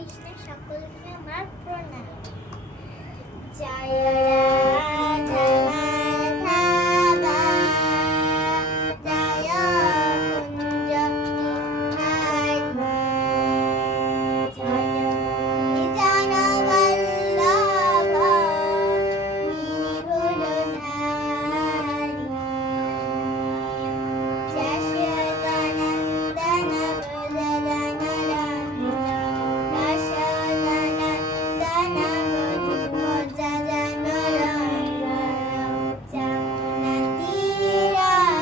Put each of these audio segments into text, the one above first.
কৃষ্ণের সকলকে আমার প্রণাম। জয় রাধা মাধব, জয় কুঞ্জ বিহারি, জয় জন বল্লভ গিরিবরধারি, যশোদানন্দন বলরাম রাম, যশোদানন্দন মধুমজানন রাম, জানকী রামচারি,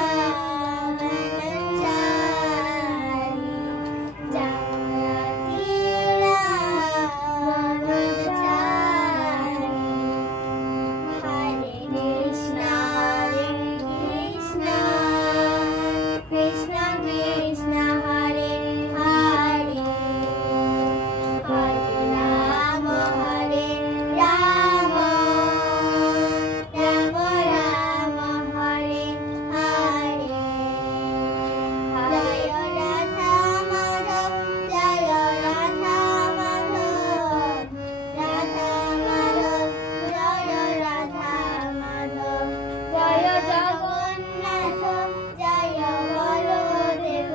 জানকী রামচারি। হরে কৃষ্ণ কৃষ্ণ কৃষ্ণ হরে হরে, হরে রাম রাম রাম হরে হরে। জয় রাধা মাধব, জয় রাধা মাধব, রাধা মাধব, জয় রাধা মাধব। জয় জগন্নাথ, জয় বলদেব,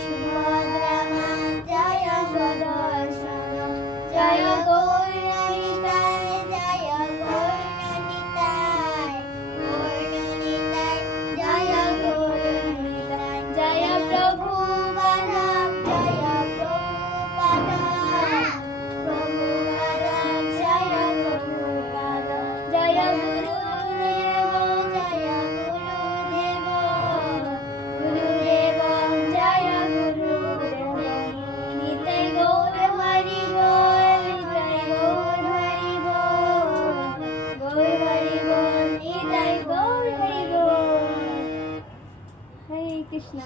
সুভদ্রা মা জয় সুদর্শন, জয় গৌরনিতাই, জয় গৌরনিতাই, গৌরনিতাই, জয় গৌরনিতাই। জয় প্রভু মাধব, জয় প্রভু মাধব, প্রভু মাধব, জয় প্রভু মাধব। জয় গুরুদেব, জয় গুরুদেব, গুরুদেব জয় গুরুদেব। নিতাই গৌর হরি বল, নিতাই গৌর হরি বল, গৌর হরি বল, নিতাই গৌর হরি বল। হরে কৃষ্ণ।